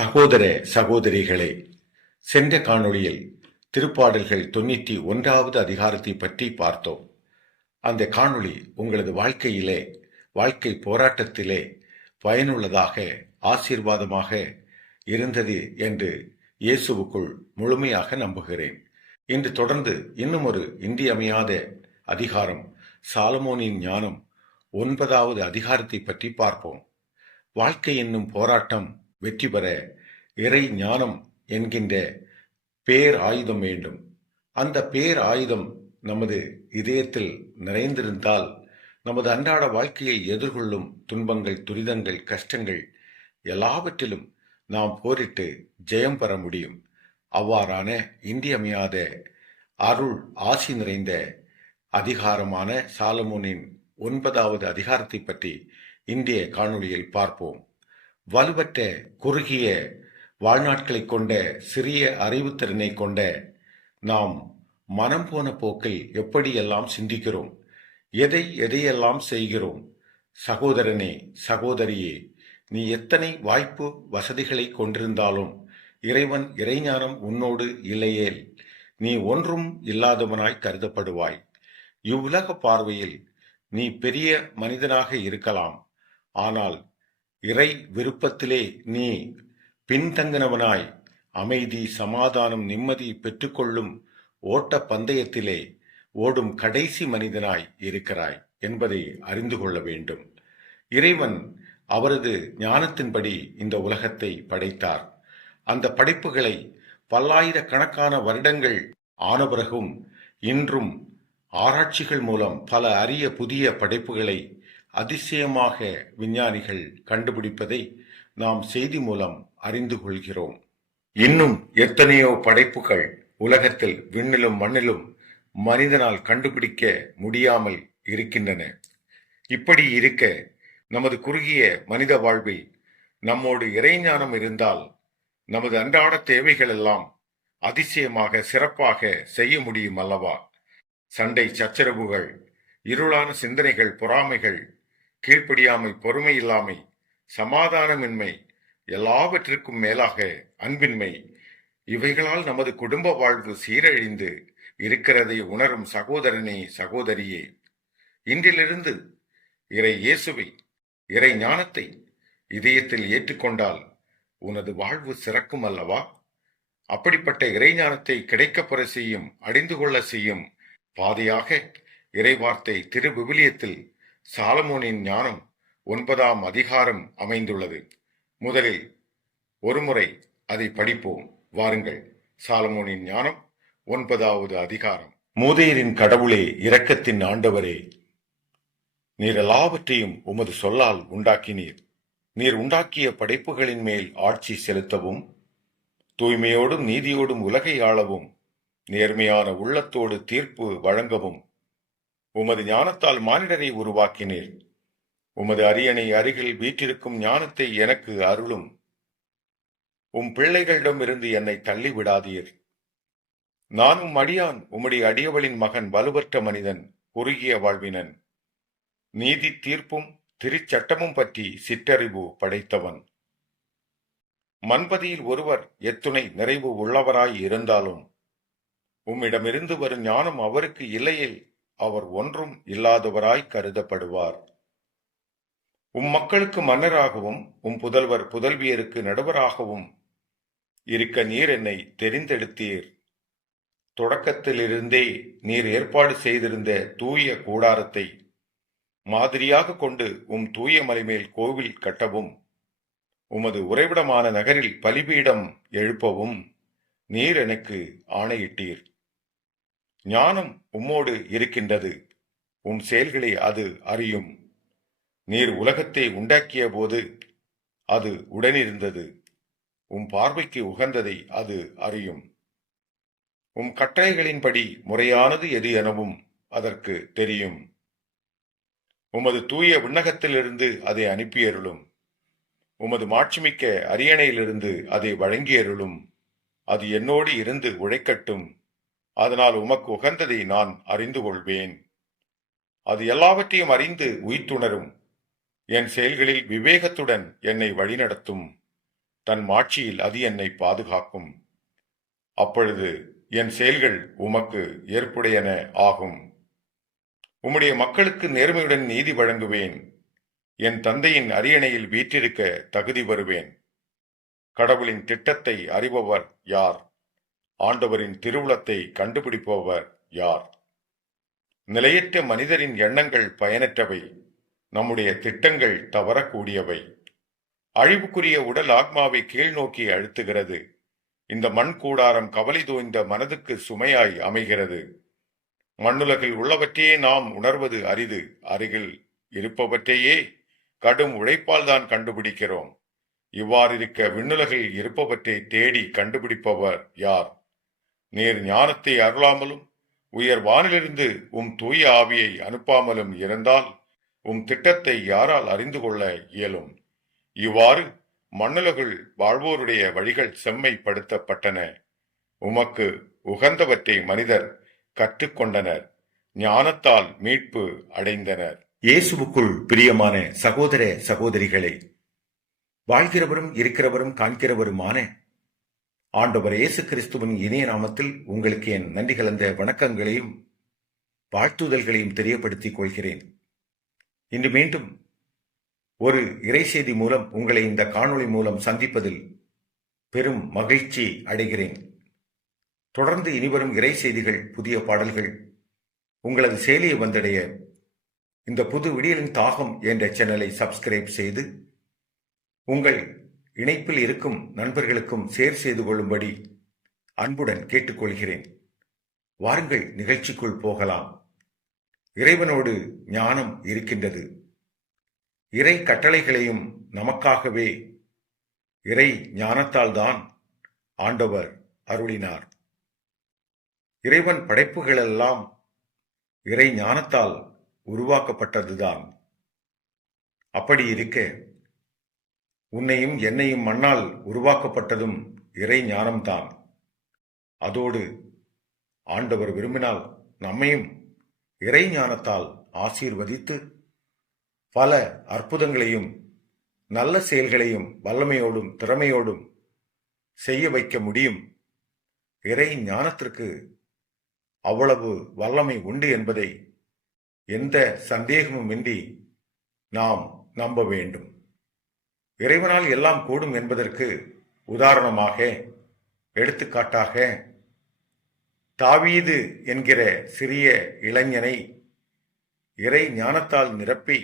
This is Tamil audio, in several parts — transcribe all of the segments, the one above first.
சகோதர சகோதரிகளே, சென்ற காணொளியில் திருப்பாடல்கள் 91வது அதிகாரத்தை பற்றி பார்த்தோம். அந்த காணொளி உங்களது வாழ்க்கை போராட்டத்திலே பயனுள்ளதாக, ஆசீர்வாதமாக இருந்தது என்று இயேசுவுக்குள் முழுமையாக நம்புகிறேன். இன்று தொடர்ந்து இன்னும் ஒரு இன்றியமையாத அதிகாரம், சாலமோனின் ஞானம் 9வது அதிகாரத்தை பற்றி பார்ப்போம். வாழ்க்கை என்னும் போராட்டம் வெற்றி பெற இறை ஞானம் என்கின்ற பேர் ஆயுதம் வேண்டும். அந்த பேர் ஆயுதம் நமது இதயத்தில் நிறைந்திருந்தால் நமது அன்றாட வாழ்க்கையில் எதிர்கொள்ளும் துன்பங்கள், துரிதங்கள், கஷ்டங்கள் எல்லாவற்றிலும் நாம் போரிட்டு ஜெயம் பெற முடியும். அவ்வாறான இன்றியமையாத அருள் ஆசி நிறைந்த அதிகாரமான சாலமோனின் 9வது அதிகாரத்தை பற்றி இன்றைய காணொளியில் பார்ப்போம். வலுவற்ற குறுகிய வாழ்நாட்களை கொண்ட, சிறிய அறிவுத்திறனை கொண்ட நாம் மனம் போன போக்கில் எப்படியெல்லாம் சிந்திக்கிறோம், எதையெல்லாம் செய்கிறோம். சகோதரனே, சகோதரியே, நீ எத்தனை வாய்ப்பு வசதிகளை கொண்டிருந்தாலும் இறைவன் இறைஞானம் உன்னோடு இல்லையேல் நீ ஒன்றும் இல்லாதவனாய் கருதப்படுவாய். இவ்வுலக பார்வையில் நீ பெரிய மனிதனாக இருக்கலாம், ஆனால் இறை விருப்பத்திலே நீ பின்தங்கினவனாய் அமைதி, சமாதானம், நிம்மதி பெற்றுக்கொள்ளும் ஓட்ட பந்தயத்திலே ஓடும் கடைசி மனிதனாய் இருக்கிறாய் என்பதை அறிந்து கொள்ள வேண்டும். இறைவன் அவரது ஞானத்தின்படி இந்த உலகத்தை படைத்தார். அந்த படைப்புகளை பல்லாயிரக்கணக்கான வருடங்கள் ஆன பிறகும் இன்றும் ஆராய்ச்சிகள் மூலம் பல அரிய புதிய படைப்புகளை அதிசயமாக விஞ்ஞானிகள் கண்டுபிடிப்பதை நாம் செய்தி மூலம் அறிந்து கொள்கிறோம். இன்னும் எத்தனையோ படைப்புகள் உலகத்தில் விண்ணிலும் மண்ணிலும் மனிதனால் கண்டுபிடிக்க முடியாமல் இருக்கின்றன. இப்படி இருக்க நமது குறுகிய மனித வாழ்வில் நம்மோடு இறைஞானம் இருந்தால் நமது அன்றாட தேவைகள் எல்லாம் அதிசயமாக, சிறப்பாக செய்ய முடியும் அல்லவா? சண்டை சச்சரவுகள், இருளான சிந்தனைகள், பொறாமைகள், கீழ்ப்படியாமை, பொறுமை இல்லாமை, சமாதானமின்மை, எல்லாவற்றிற்கும் மேலாக அன்பின்மை, இவைகளால் நமது குடும்ப வாழ்வு சீரழிந்து இருக்கிறதை உணரும் சகோதரனே, சகோதரியே, இன்றிலிருந்து இறை இயேசுவை, இறை ஞானத்தை இதயத்தில் ஏற்றுக்கொண்டால் உனது வாழ்வு சிறக்கும் அல்லவா? அப்படிப்பட்ட இறைஞானத்தை கிடைக்கப்பெற செய்யும், அடைந்து கொள்ள செய்யும் பாதையாக இறைவார்த்தை திரு விவிலியத்தில் சாலமோனின் ஞானம் 9ஆம் அதிகாரம் அமைந்துள்ளது. முதலில் ஒருமுறை அதை படிப்போம். வாருங்கள். சாலமோனின் ஞானம் 9வது அதிகாரம். மூதேயரின் கடவுளே, இரக்கத்தின் ஆண்டவரே, நீர் எல்லாவற்றையும் உமது சொல்லால் உண்டாக்கினீர். நீர் உண்டாக்கிய படைப்புகளின் மேல் ஆட்சி செலுத்தவும், தூய்மையோடும் நீதியோடும் உலகை ஆளவும், நேர்மையான உள்ளத்தோடு தீர்ப்பு வழங்கவும் உமது ஞானத்தால் மானிடரை உருவாக்கினீர். உமது அரியணை அருகில் வீற்றிருக்கும் ஞானத்தை எனக்கு அருளும். பிள்ளைகளிடமிருந்து என்னை தள்ளி விடாதீர். நானும் அடியான், உம்முடைய அடியவளின் மகன், வலுவற்ற மனிதன், குறுகிய வாழ்வினன், நீதி தீர்ப்பும் திருச்சட்டமும் பற்றி சிற்றறிவு படைத்தவன். மன்பதியில் ஒருவர் எத்துணை நிறைவு உள்ளவராய் இருந்தாலும் உம்மிடமிருந்து வரும் ஞானம் அவருக்கு இல்லையே அவர் ஒன்றும் இல்லாதவராய் கருதப்படுவார். மக்களுக்கு மன்னராகவும் புதல்வர் புதல்வியருக்கு நடுவராகவும் இருக்க நீர் என்னை தெரிந்தெடுத்தீர். தொடக்கத்திலிருந்தே நீர் ஏற்பாடு செய்திருந்த தூய கூடாரத்தை மாதிரியாக கொண்டு தூய மலைமேல் கோவில் கட்டவும், உமது உறைவிடமான நகரில் பலிபீடம் எழுப்பவும் நீர் எனக்கு ஆணையிட்டீர். ஞானம் உம்மோடு இருக்கின்றது, செயல்களை அது அறியும். நீர் உலகத்தை உண்டாக்கிய போது அது உடனிருந்தது, பார்வைக்கு உகந்ததை அது அறியும். கட்டளைகளின்படி முறையானது எது எனவும் அதற்கு தெரியும். உமது தூய விண்ணகத்திலிருந்து அதை அனுப்பியருளும். உமது மாட்சிமிக்க அரியணையிலிருந்து அதை வழங்கியருளும். அது என்னோடு இருந்து உழைக்கட்டும். அதனால் உமக்கு உகந்ததை நான் அறிந்து கொள்வேன். அது எல்லாவற்றையும் அறிந்து உய்த்துணரும். என் செயல்களில் விவேகத்துடன் என்னை வழிநடத்தும். தன் மாட்சியில் அது என்னை பாதுகாக்கும். அப்பொழுது என் செயல்கள் உமக்கு ஏற்புடையன ஆகும். உம்முடைய மக்களுக்கு நேர்மையுடன் நீதி வழங்குவேன். என் தந்தையின் அரியணையில் வீற்றிருக்க தகுதி வருவேன். கடவுளின் திட்டத்தை அறிபவர் யார்? ஆண்டவரின் திருவுளத்தை கண்டுபிடிப்பவர் யார்? நிலையற்ற மனிதரின் எண்ணங்கள் பயனற்றவை. நம்முடைய திட்டங்கள் தவறக்கூடியவை. அழிவுக்குரிய உடல் ஆத்மாவை கீழ் நோக்கி அழுத்துகிறது. இந்த மண் கூடாரம் கவலை தோய்ந்த மனதுக்கு சுமையாய் அமைகிறது. மண்ணுலகில் உள்ளவற்றையே நாம் உணர்வது அரிது. அருகில் இருப்பவற்றையே கடும் உழைப்பால் தான் கண்டுபிடிக்கிறோம். இவ்வாறிருக்க விண்ணுலகில் இருப்பவற்றை தேடி கண்டுபிடிப்பவர் யார்? நீர் ஞானத்தை அருளாமலும் உயர் வானிலிருந்து உம் தூய ஆவியை அனுப்பாமலும் இருந்தால் உம் திட்டத்தை யாரால் அறிந்து கொள்ள இயலும்? இவ்வாறு மண்ணுலகில் வாழ்வோருடைய வழிகள் செம்மைப்படுத்தப்பட்டன. உமக்கு உகந்தவற்றை மனிதர் கற்றுக்கொண்டனர். ஞானத்தால் மீட்பு அடைந்தனர். இயேசுவுக்குள் பிரியமான சகோதர சகோதரிகளே, வாழ்கிறவரும் இருக்கிறவரும் காண்கிறவருமான ஆண்டவர் இயேசு கிறிஸ்துவின் இணைய நாமத்தில் உங்களுக்கு என் நன்றி கலந்த வணக்கங்களையும் வாழ்த்துதல்களையும் தெரியப்படுத்திக் கொள்கிறேன். இன்று மீண்டும் ஒரு இறைசெய்தி மூலம் உங்களை இந்த காணொளி மூலம் சந்திப்பதில் பெரும் மகிழ்ச்சி அடைகிறேன். தொடர்ந்து இனிவரும் இறை செய்திகள், புதிய பாடல்கள் உங்களது செயலியை வந்தடைய இந்த புது விடியலின் தாகம் என்ற சேனலை சப்ஸ்கிரைப் செய்து உங்கள் இணைப்பில் இருக்கும் நண்பர்களுக்கும் ஷேர் செய்து கொள்ளும்படி அன்புடன் கேட்டுக்கொள்கிறேன். வாருங்கள், நிகழ்ச்சிக்குள் போகலாம். இறைவனோடு ஞானம் இருக்கின்றது. இறை கட்டளைகளையும் நமக்காகவே இறை ஞானத்தால் தான் ஆண்டவர் அருளினார். இறைவன் படைப்புகளெல்லாம் இறை ஞானத்தால் உருவாக்கப்பட்டதுதான். அப்படி இருக்க உன்னையும் என்னையும் மண்ணால் உருவாக்கப்பட்டதும் இறை ஞானம்தான். அதோடு ஆண்டவர் விரும்பினால் நம்மையும் இறை ஞானத்தால் ஆசீர்வதித்து பல அற்புதங்களையும் நல்ல செயல்களையும் வல்லமையோடும் திறமையோடும் செய்ய வைக்க முடியும். இறை ஞானத்திற்கு அவ்வளவு வல்லமை உண்டு என்பதை எந்த சந்தேகமுமின்றி நாம் நம்ப வேண்டும். இறைவனால் எல்லாம் கூடும் என்பதற்கு உதாரணமாக, எடுத்துக்காட்டாக, தாவீது என்கிற சிறிய இளைஞனை இறை ஞானத்தால் நிரப்பி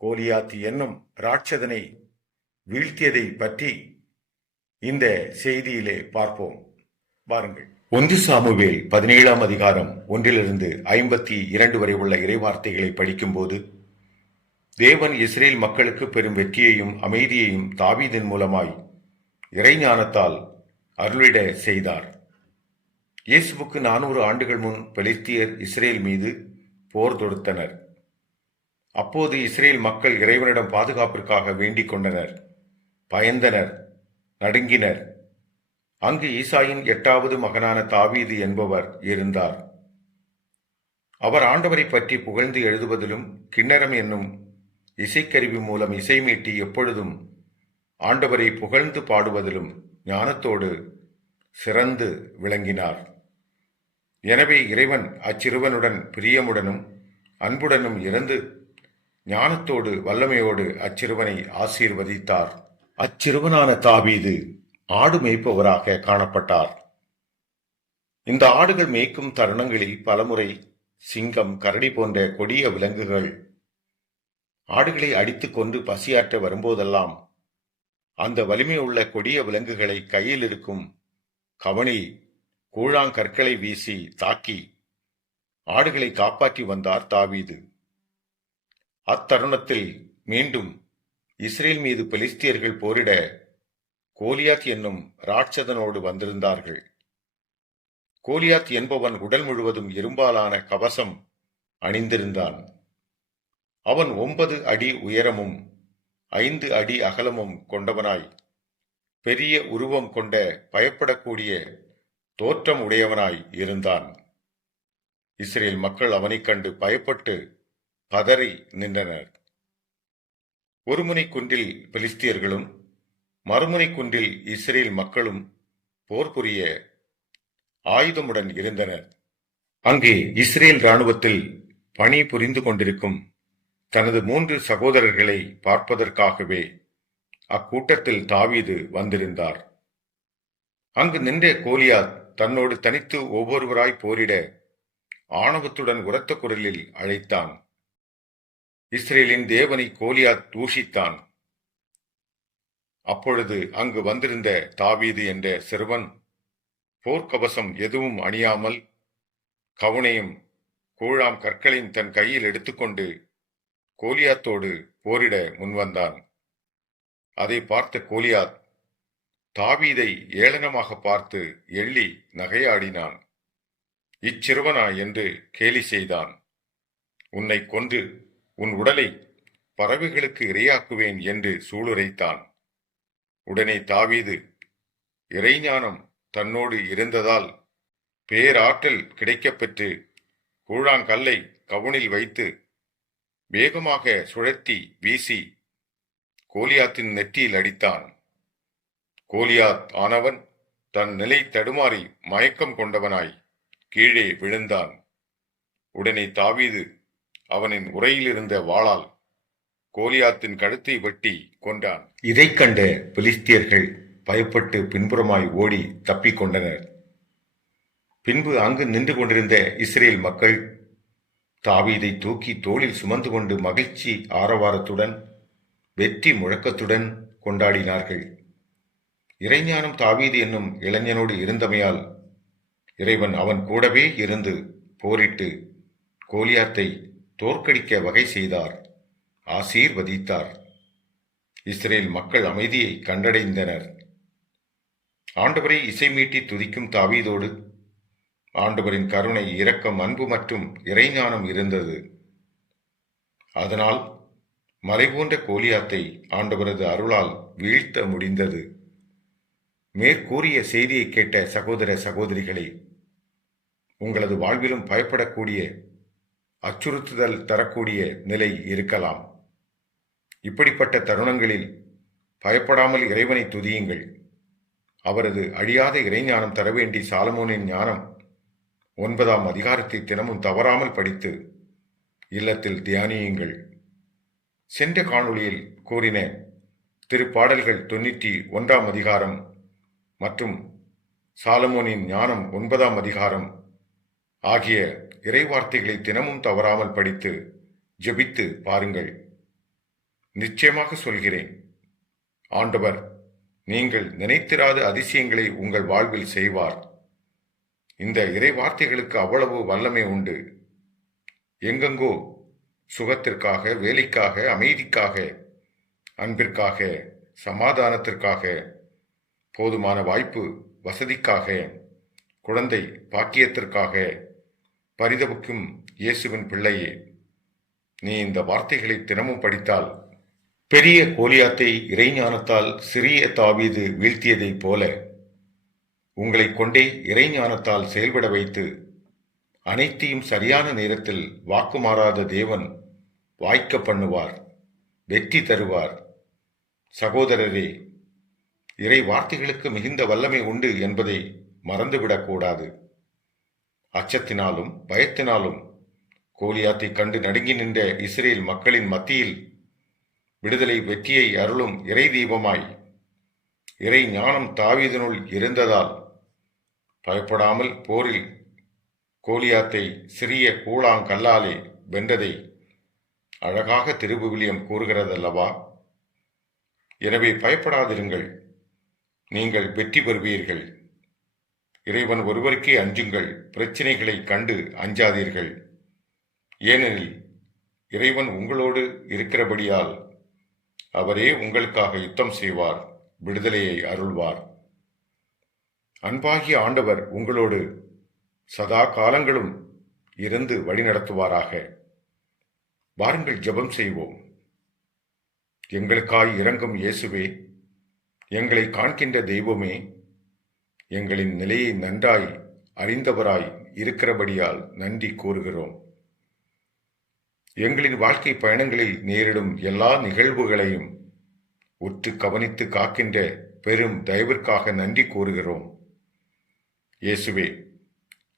கோலியாத் என்னும் ராட்சதனை வீழ்த்தியதை பற்றி இந்த செய்தியிலே பார்ப்போம். வாருங்கள். 1 சாமுவேல் 17ஆம் அதிகாரம் 1 52 வரை உள்ள இறைவார்த்தைகளை படிக்கும்போது தேவன் இஸ்ரேல் மக்களுக்கு பெரும் வெற்றியையும் அமைதியையும் தாவீதின் மூலமாய் இறைஞானத்தால் அருளிட செய்தார். இயேசுவுக்கு 400 ஆண்டுகள் முன் பெலிஸ்தியர் இஸ்ரேல் மீது போர் தொடுத்தனர். அப்போது இஸ்ரேல் மக்கள் இறைவனிடம் பாதுகாப்பிற்காக வேண்டிக் கொண்டனர், பயந்தனர், நடுங்கினர். அங்கு ஈசாயின் 8வது மகனான தாவீது என்பவர் இருந்தார். அவர் ஆண்டவரை பற்றி புகழ்ந்து எழுதுவதிலும் கிண்ணரம் என்னும் இசைக்கருவி மூலம் இசை மீட்டி எப்பொழுதும் ஆண்டவரை புகழ்ந்து பாடுவதிலும் ஞானத்தோடு சிறந்து விளங்கினார். எனவே இறைவன் அச்சிறுவனுடன் பிரியமுடனும் அன்புடனும் இருந்து ஞானத்தோடு வல்லமையோடு அச்சிறுவனை ஆசீர்வதித்தார். அச்சிறுவனான தாவீது ஆடு மேய்ப்பவராக காணப்பட்டார். இந்த ஆடுகள் மேய்க்கும் தருணங்களில் பலமுறை சிங்கம், கரடி போன்ற கொடிய விலங்குகள் ஆடுகளை அடித்துக் கொண்டு பசியாற்ற வரும்போதெல்லாம் அந்த வலிமையுள்ள கொடிய விலங்குகளை கையில் இருக்கும் கவனி கூழாங்கற்களை வீசி தாக்கி ஆடுகளை காப்பாற்றி வந்தார் தாவீது. அத்தருணத்தில் மீண்டும் இஸ்ரேல் மீது பெலிஸ்தியர்கள் போரிட கோலியாத் என்னும் ராட்சதனோடு வந்திருந்தார்கள். கோலியாத் என்பவன் உடல் முழுவதும் இரும்பாலான கவசம் அணிந்திருந்தான். அவன் 9 அடி உயரமும் 5 அடி அகலமும் கொண்டவனாய், பெரிய உருவம் கொண்ட பயப்படக்கூடிய தோற்றம் உடையவனாய் இருந்தான். இஸ்ரேல் மக்கள் அவனைக் கண்டு பயப்பட்டு பதறி நின்றனர். ஒருமுனை குன்றில் பெலிஸ்தியர்களும் மறுமுனை குன்றில் இஸ்ரேல் மக்களும் போர் புரிய ஆயுதமுடன் இருந்தனர். அங்கே இஸ்ரேல் இராணுவத்தில் பணி புரிந்து கொண்டிருக்கும் தனது 3 சகோதரர்களை பார்ப்பதற்காகவே அக்கூட்டத்தில் தாவீது வந்திருந்தார். அங்கு நின்ற கோலியாத் தன்னோடு தனித்து ஒவ்வொருவராய் போரிட ஆணவத்துடன் உரத்த குரலில் அழைத்தான். இஸ்ரேலின் தேவனை கோலியாத் தூஷித்தான். அப்பொழுது அங்கு வந்திருந்த தாவீது என்ற சிறுவன் போர்க்கவசம் எதுவும் அணியாமல் கவுனையும் கூழாம் கற்களையும் தன் கையில் எடுத்துக்கொண்டு கோலியாத்தோடு போரிட முன்வந்தான். அதை பார்த்த கோலியாத் தாவீதை ஏளனமாக பார்த்து எள்ளி நகையாடினான். இச்சிறுவனா என்று கேலி செய்தான். உன்னை கொன்று உன் உடலை பறவைகளுக்கு இரையாக்குவேன் என்று சூளுரைத்தான். உடனே தாவீது இறைஞானம் தன்னோடு இருந்ததால் பேராற்றல் கிடைக்கப்பெற்று கூழாங்கல்லை கவுனில் வைத்து வேகமாக சுழற்றி வீசி கோலியாத்தின் நெற்றியில் அடித்தான். கோலியாத் ஆனவன் தன் நிலை தடுமாறி மயக்கம் கொண்டவனாய் கீழே விழுந்தான். உடனே தாவீது அவனின் உரையிலிருந்த வாளால் கோலியாத்தின் கழுத்தை வெட்டி கொண்டான். இதைக் கண்ட பெலிஸ்தியர்கள் பயப்பட்டு பின்புறமாய் ஓடி தப்பிக் கொண்டனர். பின்பு அங்கு நின்று கொண்டிருந்த இஸ்ரேல் மக்கள் தாவீதை தூக்கி தோளில் சுமந்து கொண்டு மகிழ்ச்சி ஆரவாரத்துடன் வெற்றி முழக்கத்துடன் கொண்டாடினார்கள். இறைஞானம் தாவீது என்னும் இளைஞனோடு இருந்தமையால் இறைவன் அவன் கூடவே இருந்து போரிட்டு கோலியாத்தை தோற்கடிக்க வகை செய்தார், ஆசீர்வதித்தார். இஸ்ரேல் மக்கள் அமைதியை கண்டடைந்தனர். ஆண்டவரை இசைமீட்டி துதிக்கும் தாவீதோடு ஆண்டவரின் கருணை, இரக்கம், அன்பு மற்றும் இறைஞானம் இருந்தது. அதனால் மலை போன்ற கோலியாத்தை ஆண்டவரது அருளால் வீழ்த்த முடிந்தது. மேற்கூறிய செய்தியை கேட்ட சகோதர சகோதரிகளே, உங்களது வாழ்விலும் பயப்படக்கூடிய, அச்சுறுத்துதல் தரக்கூடிய நிலை இருக்கலாம். இப்படிப்பட்ட தருணங்களில் பயப்படாமல் இறைவனை துதியுங்கள். அவரது அழியாத இறைஞானம் தர வேண்டி சாலமோனின் ஞானம் 9ஆம் அதிகாரத்தை தினமும் தவறாமல் படித்து இல்லத்தில் தியானியுங்கள். சென்ற காணொளியில் கூறின திருப்பாடல்கள் 91ஆம் அதிகாரம் மற்றும் சாலமோனின் ஞானம் 9ஆம் அதிகாரம் ஆகிய இறைவார்த்தைகளை தினமும் தவறாமல் படித்து ஜெபித்து பாருங்கள். நிச்சயமாக சொல்கிறேன், ஆண்டவர் நீங்கள் நினைத்திராத அதிசயங்களை உங்கள் வாழ்வில் செய்வார். இந்த இறைவார்த்தைகளுக்கு அவ்வளவு வல்லமை உண்டு. எங்கெங்கோ சுகத்திற்காக, வேலைக்காக, அமைதிக்காக, அன்பிற்காக, சமாதானத்திற்காக, போதுமான வாய்ப்பு வசதிக்காக, குழந்தை பாக்கியத்திற்காக பரிதவிக்கும் இயேசுவின் பிள்ளையே, நீ இந்த வார்த்தைகளை தினமும் படித்தால் பெரிய கோலியாத்தை இறைஞானத்தால் சிறிய தாவீது வீழ்த்தியதைப் போல உங்களை கொண்டே இறைஞானத்தால் செயல்பட வைத்து அனைத்தையும் சரியான நேரத்தில் வாக்கு மாறாத தேவன் வாய்க்க பண்ணுவார், வெற்றி தருவார். சகோதரரே, இறை வார்த்தைகளுக்கு மிகுந்த வல்லமை உண்டு என்பதை மறந்துவிடக்கூடாது. அச்சத்தினாலும் பயத்தினாலும் கோலியாத்தை கண்டு நடுங்கி நின்ற இஸ்ரேல் மக்களின் மத்தியில் விடுதலை வெற்றியை அருளும் இறை தீபமாய் இறை ஞானம் தாவீதினுள் இருந்ததால் பயப்படாமல் போரில் கோலியாத்தை சிறிய கூழாங்கல்லாலே வென்றதை அழகாக திருவிவிலியம் கூறுகிறதல்லவா? எனவே பயப்படாதிருங்கள், நீங்கள் வெற்றி பெறுவீர்கள். இறைவன் ஒருவருக்கே அஞ்சுங்கள், பிரச்சனைகளை கண்டு அஞ்சாதீர்கள். ஏனெனில் இறைவன் உங்களோடு இருக்கிறபடியால் அவரே உங்களுக்காக யுத்தம் செய்வார், விடுதலையை அருள்வார். அன்பாகிய ஆண்டவர் உங்களோடு சதா காலங்களும் இருந்து வழிநடத்துவாராக. வாருங்கள் ஜெபம் செய்வோம். எங்களுக்காய் இரங்கும் இயேசுவே, எங்களை காண்கின்ற தெய்வமே, எங்களின் நிலையை நன்றாய் அறிந்தவராய் இருக்கிறபடியால் நன்றி கூறுகிறோம். எங்களின் வாழ்க்கை பயணங்களில் நேரிடும் எல்லா நிகழ்வுகளையும் உற்று கவனித்து காக்கின்ற பெரும் தயவிற்காக நன்றி கூறுகிறோம். இயேசுவே,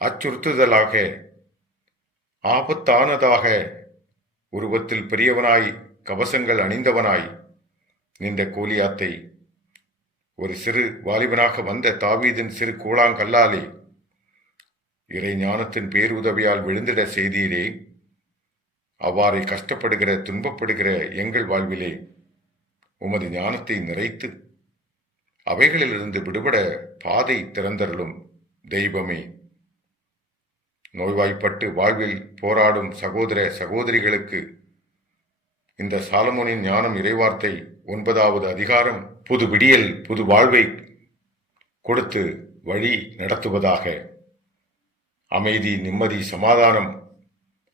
அச்சுறுத்துதலாக, ஆபத்தானதாக, உருவத்தில் பெரியவனாய், கவசங்கள் அணிந்தவனாய் நின்ற கோலியாத்தை ஒரு சிறு வாலிபனாக வந்த தாவீதின் சிறு கூழாங்கல்லாலே இறை ஞானத்தின் பேருதவியால் விழுந்திட செய்தீரே. அவ்வாறே கஷ்டப்படுகிற, துன்பப்படுகிற எங்கள் வாழ்விலே உமது ஞானத்தை நிறைத்து அவைகளிலிருந்து விடுபட பாதை திறந்தருளும் தெய்வமே. நோய்வாய்ப்பட்டு வாழ்வில் போராடும் சகோதர சகோதரிகளுக்கு இந்த சாலமோனின் ஞானம் இறைவார்த்தை 9வது அதிகாரம் புது விடியல், புது வாழ்வை கொடுத்து வழி நடத்துவதாக. அமைதி, நிம்மதி, சமாதானம்,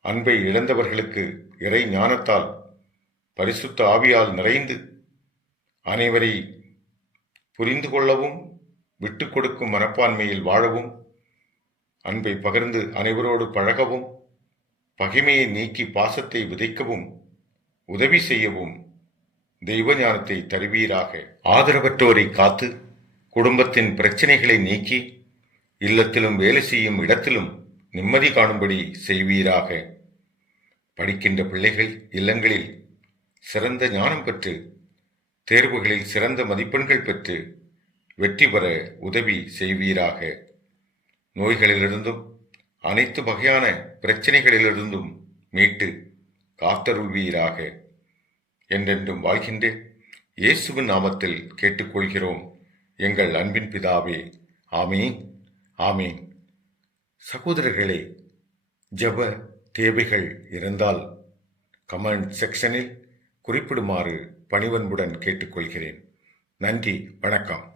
அன்பை இழந்தவர்களுக்கு இறை ஞானத்தால், பரிசுத்த ஆவியால் நிறைந்து அனைவரை புரிந்து கொள்ளவும், விட்டு கொடுக்கும் மனப்பான்மையில் வாழவும், அன்பை பகிர்ந்து அனைவரோடு பழகவும், பகைமையை நீக்கி பாசத்தை விதைக்கவும் உதவி செய்யவும் தெய்வ ஞானத்தை தருவீராக. ஆதரவற்றோரை காத்து குடும்பத்தின் பிரச்சனைகளை நீக்கி இல்லத்திலும் வேலை செய்யும் இடத்திலும் நிம்மதி காணும்படி செய்வீராக. படிக்கின்ற பிள்ளைகள் இல்லங்களில் சிறந்த ஞானம் பெற்று தேர்வுகளில் சிறந்த மதிப்பெண்கள் பெற்று வெற்றி பெற உதவி செய்வீராக. நோய்களிலிருந்தும் அனைத்து வகையான பிரச்சனைகளிலிருந்தும் மீட்டு காத்தருள்வீராக. என்றென்றும் வாழ்கின்ற இயேசுவின் நாமத்தில் கேட்டுக்கொள்கிறோம் எங்கள் அன்பின் பிதாவே. ஆமீன், ஆமீன். சகோதரர்களே, ஜெப தேவைகள் இருந்தால் கமெண்ட் செக்ஷனில் குறிப்பிடுமாறு பணிவன்புடன் கேட்டுக்கொள்கிறேன். நன்றி, வணக்கம்.